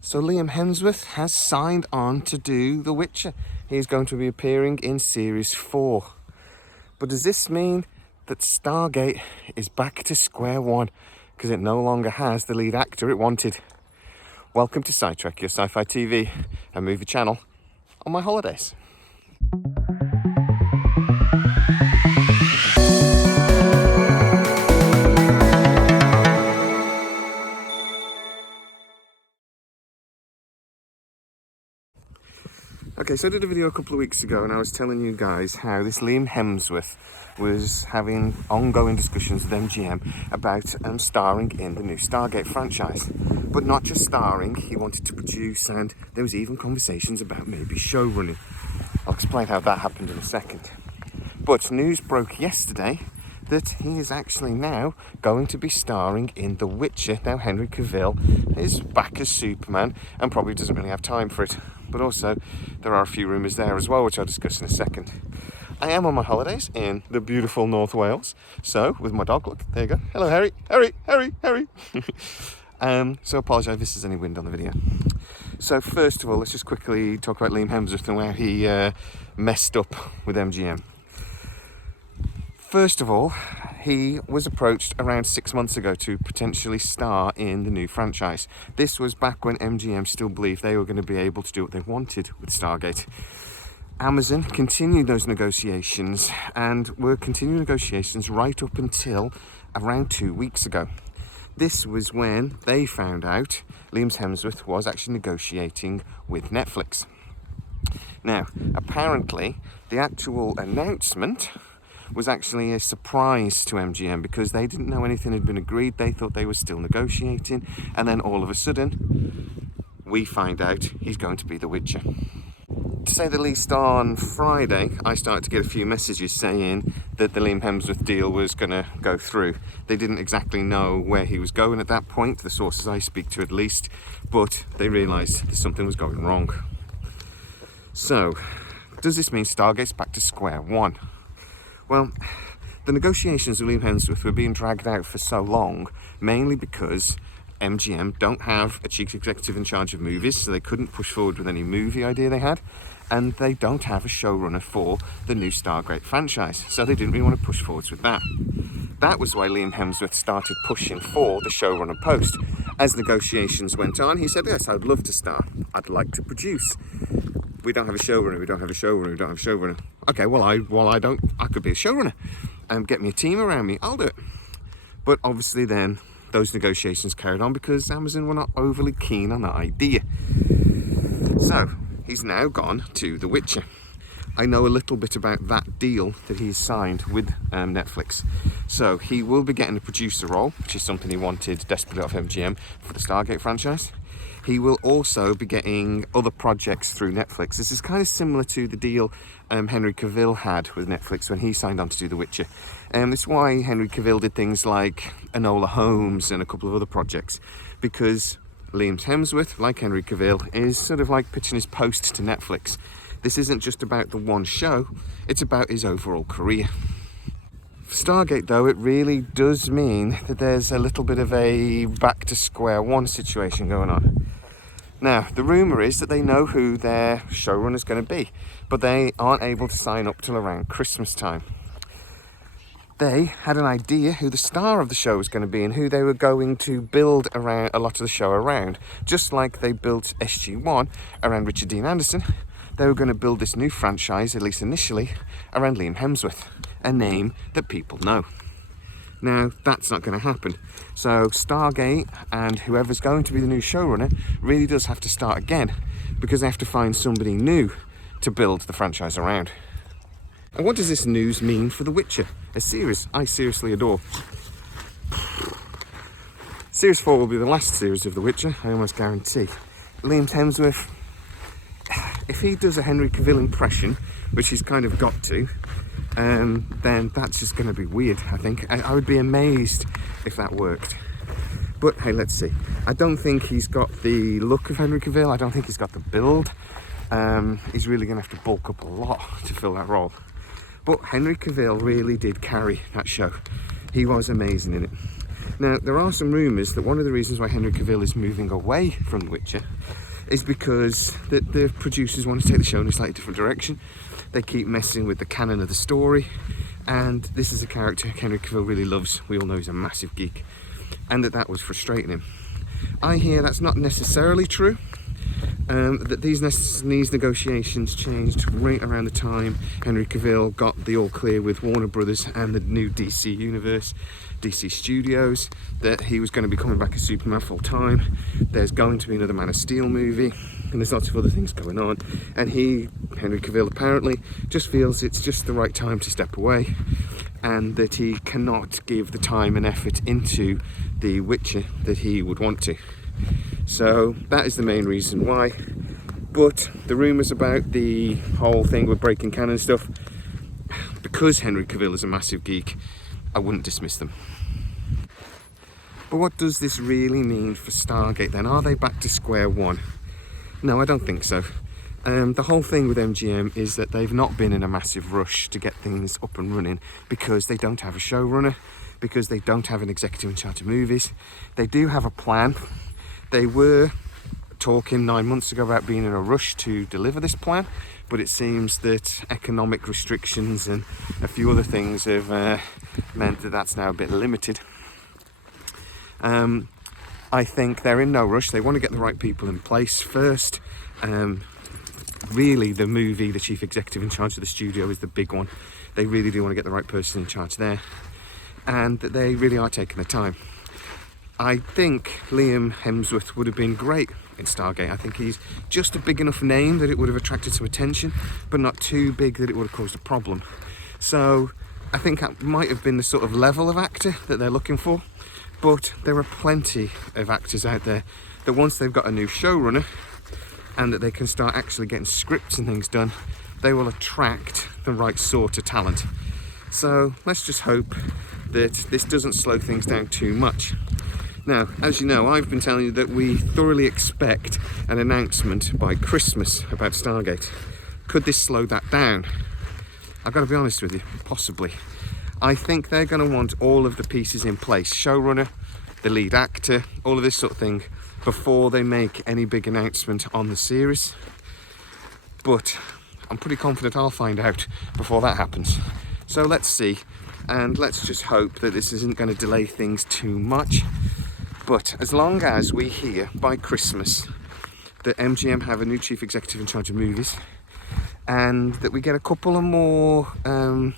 So Liam Hemsworth has signed on to do The Witcher. He's going to be appearing in Series 4. But does this mean that Stargate is back to square one because it no longer has the lead actor it wanted? Welcome to Sidetrack, your sci-fi TV and movie channel on my holidays. Okay, so I did a video a couple of weeks ago and I was telling you guys how this Liam Hemsworth was having ongoing discussions with MGM about starring in the new Stargate franchise. But not just starring, he wanted to produce, and there was even conversations about maybe showrunning. I'll explain how that happened in a second. But news broke yesterday that he is actually now going to be starring in The Witcher. Now Henry Cavill is back as Superman and probably doesn't really have time for it. But also, there are a few rumours there as well, which I'll discuss in a second. I am on my holidays in the beautiful North Wales. So, with my dog, look, there you go. Hello, Harry. Harry. So, apologise if there's any wind on the video. So, first of all, let's just quickly talk about Liam Hemsworth and where he messed up with MGM. First of all, he was approached around 6 months ago to potentially star in the new franchise. This was back when MGM still believed they were going to be able to do what they wanted with Stargate. Amazon continued those negotiations and were continuing negotiations right up until around 2 weeks ago. This was when they found out Liam Hemsworth was actually negotiating with Netflix. Now, apparently, the actual announcement was actually a surprise to MGM because they didn't know anything had been agreed. They thought they were still negotiating, and then all of a sudden we find out he's going to be The Witcher. To say the least, on Friday I started to get a few messages saying that the Liam Hemsworth deal was going to go through. They didn't exactly know where he was going at that point, the sources I speak to at least, but they realised that something was going wrong. So, does this mean Stargate's back to square one? Well, the negotiations with Liam Hemsworth were being dragged out for so long, mainly because MGM don't have a chief executive in charge of movies, so they couldn't push forward with any movie idea they had, and they don't have a showrunner for the new Stargate franchise, so they didn't really want to push forwards with that. That was why Liam Hemsworth started pushing for the showrunner post. As negotiations went on, he said, yes, I'd love to star. I'd like to produce. We don't have a showrunner. Okay, I could be a showrunner and get me a team around me. I'll do it. But obviously then those negotiations carried on because Amazon were not overly keen on that idea. So he's now gone to The Witcher. I know a little bit about that deal that he's signed with Netflix. So he will be getting a producer role, which is something he wanted desperately off MGM for the Stargate franchise. He will also be getting other projects through Netflix. This is kind of similar to the deal Henry Cavill had with Netflix when he signed on to do The Witcher. It's why Henry Cavill did things like Enola Holmes and a couple of other projects, because Liam Hemsworth, like Henry Cavill, is sort of like pitching his post to Netflix. This isn't just about the one show, it's about his overall career. For Stargate, though, it really does mean that there's a little bit of a back to square one situation going on. Now, the rumour is that they know who their showrunner is going to be, but they aren't able to sign up till around Christmas time. They had an idea who the star of the show was going to be and who they were going to build around a lot of the show around. Just like they built SG-1 around Richard Dean Anderson, they were going to build this new franchise, at least initially, around Liam Hemsworth, a name that people know. Now, that's not going to happen. So Stargate and whoever's going to be the new showrunner really does have to start again, because they have to find somebody new to build the franchise around. And what does this news mean for The Witcher? A series I seriously adore. Series 4 will be the last series of The Witcher, I almost guarantee. Liam Hemsworth, if he does a Henry Cavill impression, which he's kind of got to, then that's just going to be weird, I think. I would be amazed if that worked. But hey, let's see. I don't think he's got the look of Henry Cavill. I don't think he's got the build. He's really going to have to bulk up a lot to fill that role. But Henry Cavill really did carry that show. He was amazing in it. Now, there are some rumours that one of the reasons why Henry Cavill is moving away from The Witcher is because the producers want to take the show in a slightly different direction. They keep messing with the canon of the story, and this is a character Henry Cavill really loves. We all know he's a massive geek, and that was frustrating him. I hear that's not necessarily true. That these negotiations changed right around the time Henry Cavill got the all clear with Warner Brothers and the new DC universe, DC Studios, that he was going to be coming back as Superman full time. There's going to be another Man of Steel movie, and there's lots of other things going on. And Henry Cavill, apparently just feels it's just the right time to step away, and that he cannot give the time and effort into The Witcher that he would want to. So that is the main reason why. But the rumours about the whole thing with breaking canon stuff, because Henry Cavill is a massive geek, I wouldn't dismiss them. But what does this really mean for Stargate then? Are they back to square one? No, I don't think so. The whole thing with MGM is that they've not been in a massive rush to get things up and running because they don't have a showrunner, because they don't have an executive in charge of movies. They do have a plan. They were talking 9 months ago about being in a rush to deliver this plan, but it seems that economic restrictions and a few other things have meant that that's now a bit limited. I think they're in no rush. They want to get the right people in place first. Really, the movie, the chief executive in charge of the studio is the big one. They really do want to get the right person in charge there, and that they really are taking the time. I think Liam Hemsworth would have been great in Stargate. I think he's just a big enough name that it would have attracted some attention, but not too big that it would have caused a problem. So I think that might have been the sort of level of actor that they're looking for. But there are plenty of actors out there that once they've got a new showrunner and that they can start actually getting scripts and things done, they will attract the right sort of talent. So let's just hope that this doesn't slow things down too much. Now, as you know, I've been telling you that we thoroughly expect an announcement by Christmas about Stargate. Could this slow that down? I've got to be honest with you, possibly. I think they're going to want all of the pieces in place, showrunner, the lead actor, all of this sort of thing, before they make any big announcement on the series. But I'm pretty confident I'll find out before that happens. So let's see, and let's just hope that this isn't going to delay things too much. But as long as we hear by Christmas that MGM have a new chief executive in charge of movies, and that we get a couple of more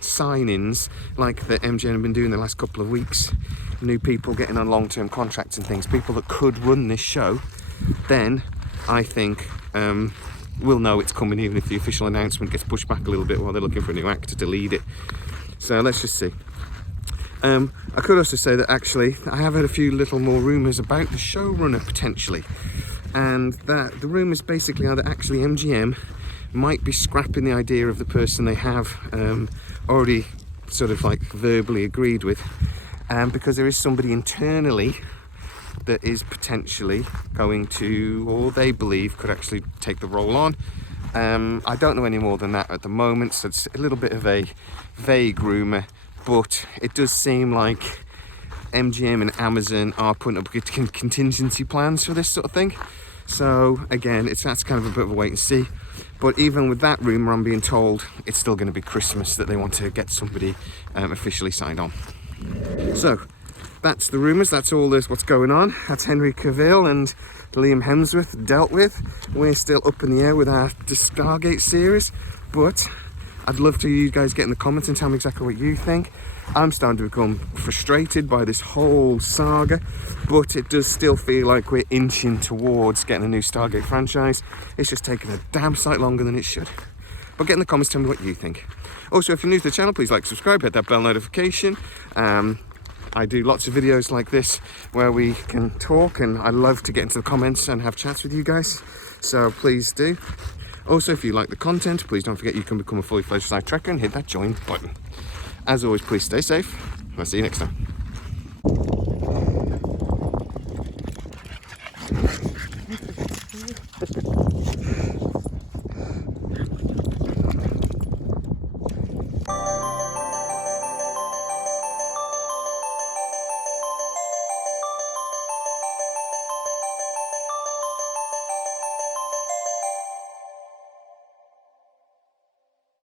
sign-ins like that MGM have been doing the last couple of weeks, new people getting on long-term contracts and things, people that could run this show, then I think we'll know it's coming, even if the official announcement gets pushed back a little bit while they're looking for a new actor to lead it. So let's just see. I could also say that actually I have heard a few little more rumours about the showrunner potentially, and that the rumours basically are that actually MGM might be scrapping the idea of the person they have already sort of like verbally agreed with, because there is somebody internally that is potentially going to, or they believe could actually take the role on. I don't know any more than that at the moment, so it's a little bit of a vague rumour, but it does seem like MGM and Amazon are putting up contingency plans for this sort of thing. So again, that's kind of a bit of a wait and see. But even with that rumour, I'm being told it's still going to be Christmas that they want to get somebody officially signed on. So that's the rumours, that's all what's going on. That's Henry Cavill and Liam Hemsworth dealt with. We're still up in the air with our Stargate series, but I'd love to you guys get in the comments and tell me exactly what you think. I'm starting to become frustrated by this whole saga, but it does still feel like we're inching towards getting a new Stargate franchise. It's just taking a damn sight longer than it should. But get in the comments, tell me what you think. Also, if you're new to the channel, please like, subscribe, hit that bell notification. I do lots of videos like this where we can talk, and I love to get into the comments and have chats with you guys, so please do. Also, if you like the content, please don't forget you can become a fully fledged Sci-Fi tracker and hit that join button. As always, please stay safe. I'll see you next time.